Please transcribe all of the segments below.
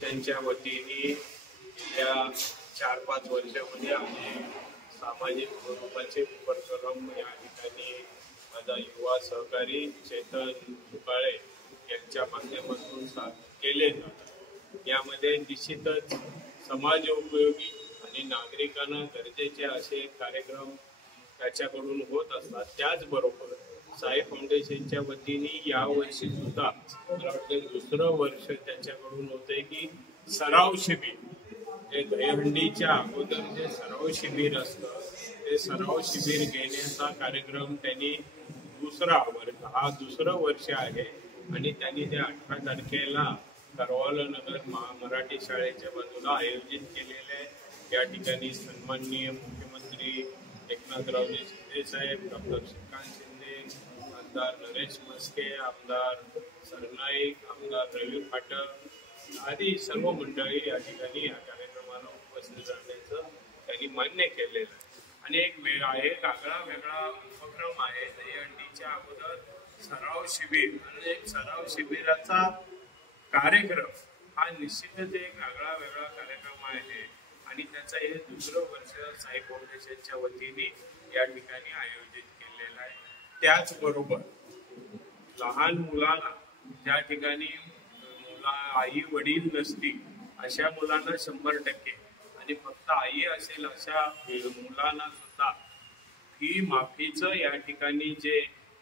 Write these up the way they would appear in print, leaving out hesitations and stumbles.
त्यांच्या वतीने या 4-5 वर्षामध्ये आम्ही सामाजिक स्वरूपाचे उपक्रम या ठिकाणी माझा युवा सहकारी चेतन सुकाळे यांच्या माध्यमातून केले जातात। यामध्ये निश्चितच समाज उपयोगी आणि नागरिकांना गरजेचे असे कार्यक्रम त्याच्याकडून होत असतात। त्याचबरोबर साई फाउंडेशनच्या वतीने यावर्षी सुद्धा मला वाटतं दुसरं वर्ष त्याच्याकडून होतंय की सराव शिबिर, जे दहीहंडीच्या अगोदर जे सराव शिबिर असतं ते सराव शिबिर घेण्याचा कार्यक्रम त्यांनी हा दुसरं वर्ष आहे आणि त्यांनी ते 18 तारखेला करवाला नगर मराठी शाळेच्या बाजूला आयोजित केलेले आहे। या ठिकाणी सन्माननीय मुख्यमंत्री एकनाथरावजी शिंदे साहेब, डॉक्टर श्रीकांत शिंदे, आमदार नरेश मस्के, आमदार सरनाईक, आमदार रवी फाटक आदी सर्व मंडळी या ठिकाणी या कार्यक्रमाला उपस्थित राहण्याचं त्यांनी मान्य केलेलं आहे। आणि एक आगळा वेगळा उपक्रम आहे दहीहंडीच्या अगोदर सराव शिबिर आणि एक सराव शिबिराचा कार्यक्रम हा निश्चितच एक आगळा वेगळा कार्यक्रम आहे आणि त्याचं हे दुसरं वर्ष साई फाउंडेशनच्या वतीने या ठिकाणी आयोजित केलेलं आहे। त्याचबरोबर लहान मुलांना ज्या ठिकाणी आई वडील नसतील अशा मुलांना 100% आणि फक्त आई असेल अशा मुलांना सुद्धा फी माफीचं या ठिकाणी जे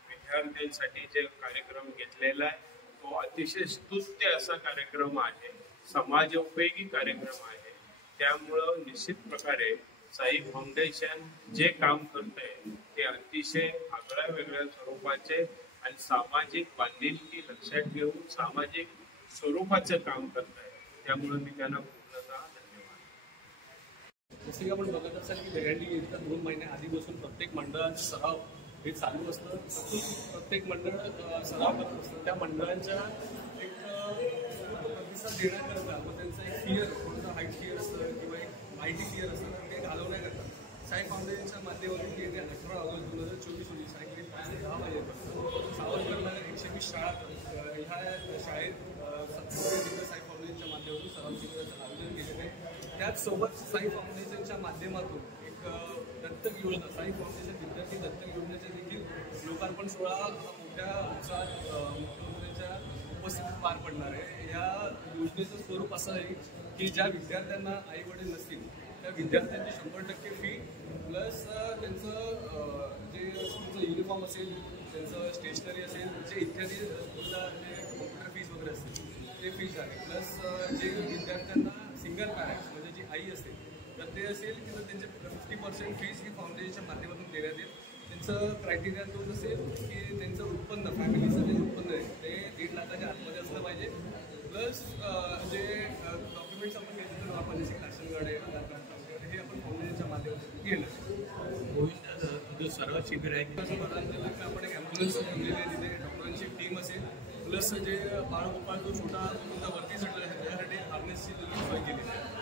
विद्यार्थ्यांसाठी जे कार्यक्रम घेतलेला आहे तो अतिशय स्तुत्य असा कार्यक्रम आहे, समाजोपयोगी कार्यक्रम आहे। त्यामुळं निश्चित प्रकारे साई फाउंडेशन जे काम करतंय ते अतिशय आगळ्या वेगळ्या स्वरूपाचे आणि सामाजिक बांधिलकी लक्षात घेऊन सामाजिक स्वरूपाचं काम करतंय। त्यामुळे मी त्यांना पूर्णतः धन्यवाद। जसं की आपण बघत असाल की दहीहंडी येत्या 2 महिने आधीपासून प्रत्येक मंडळाचा सराव हे चालू असतं। प्रत्येक मंडळ सराव करत असतं, त्या मंडळांच्या एक प्रतिसाद देण्याकरता मग त्यांचं एक फिअर, कोणतं हाईट फिअर असतं किंवा एक माहिती फिअर असतं ते घालवण्याकरता साई फाउंडेशनच्या माध्यमातून येत्या 18 ऑगस्ट 2024 रोजी सायकलिंग 10 वाजेपर्यंत सावरकर नगर 120 शाळा ह्या शाळेत सत्याग्रह साई फाउंडेशनच्या माध्यमातून सराव शिबिराचं आयोजन केलेलं आहे। त्याचसोबत साई फाउंडेशनच्या माध्यमातून एक दत्तक योजना, साई फाउंडेशन विद्यार्थी दत्तक योजनेचे देखील लोकार्पण सोहळा मोठ्या उत्साहात मुख्यमंत्र्यांच्या उपस्थितीत पार पडणार आहे। या योजनेचं स्वरूप असं आहे की ज्या विद्यार्थ्यांना आई वडील नसतील त्या विद्यार्थ्यांची 100% फी प्लस त्यांचं जे स्कूलचं युनिफॉर्म असेल, त्यांचं स्टेशनरी असेल, जे इत्यादी स्कूलला जे कॉम्प्युटर फीज वगैरे असतील ते फीज आहे, प्लस जे विद्यार्थ्यांना सिंगल पॅरेंट्स म्हणजे जी आई असेल तर ते असेल की तर त्यांचे 50% फीज ही फाउंडेशनच्या माध्यमातून देण्यात येईल। त्यांचं क्रायटेरिया तोच असेल की त्यांचं उत्पन्न, फॅमिलीचं जे उत्पन्न आहे ते 1.5 लाखाच्या आतमध्ये असलं पाहिजे, प्लस जे डॉक्युमेंट्स आपण घेतले तर आपण जसे राशन कार्ड आहे, आधार कार्ड हे आपण फाउंडेशनच्या माध्यमातून केलं। जो सर्व शिबिर आहे आपण एक ॲम्ब्युलन्स ठेवलेली आहे, तिथे डॉक्टरांची टीम असेल, प्लस जे बाळगोपाळ जो छोटा वरती चढला आहे त्याच्यासाठी हार्नेसची सोय केली आहे।